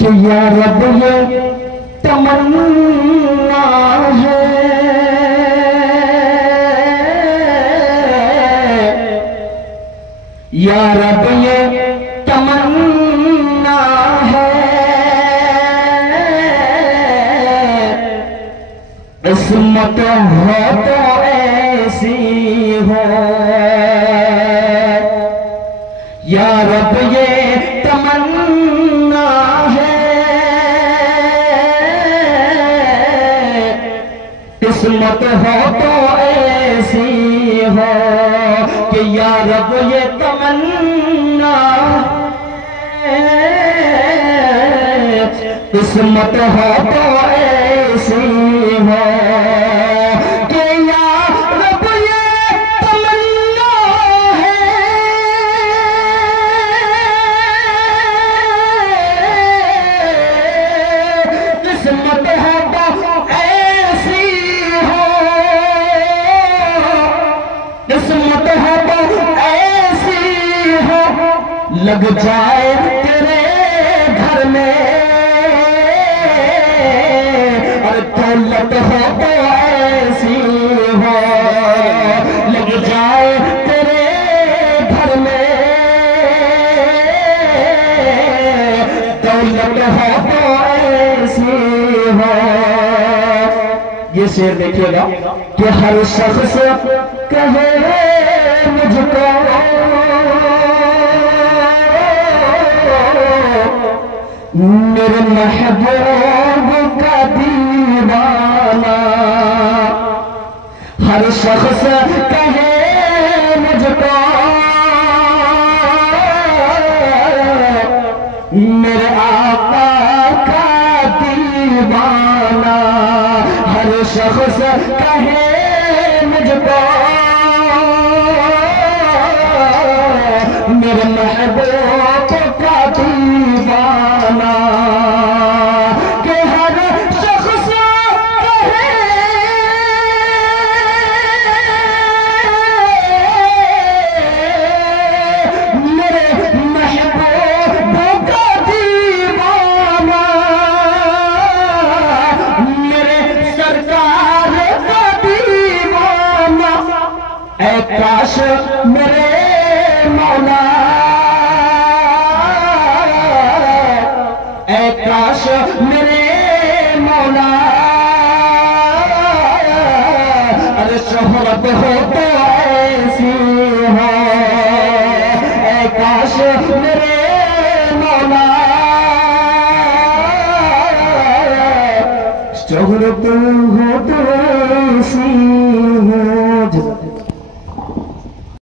कि या रब ये तमन्ना है, या रब ये तमन्ना है, किस्मत हो तो ऐसी हो। या रब ये तमन्ना है, किस्मत हो तो ऐसी हो कि या रब ये तमन्ना है, किस्मत हो तो ऐसी हो कि या रब ये तमन्ना है, किस्मत हो तो ऐसी हो, किस्मत हो तो ऐसी हो, लग जाए तेरे घर में और दौलत हो तो ऐसी हो, लग जाए तेरे घर में दौलत हो तो ऐसी हो। ये शेर देखिएगा कि हर शख्स कहे मुझको मेरे महबूब का दीवाना, हर शख्स कहे मुझको मेरे आका का दीवाना, हर शख्स कहे मुझको मेरे महबूब का दीवाना, कि हर शख्स कहे मेरे महबूब का दीवाना, मेरे सरकार का दीवाना। ऐ काश मेरे मौला, ऐ काश मेरे मौला, अरे शोहरत हो तो ऐसी हो, ऐ काश मेरे मौला, शोहरत हो तो ऐसी हो।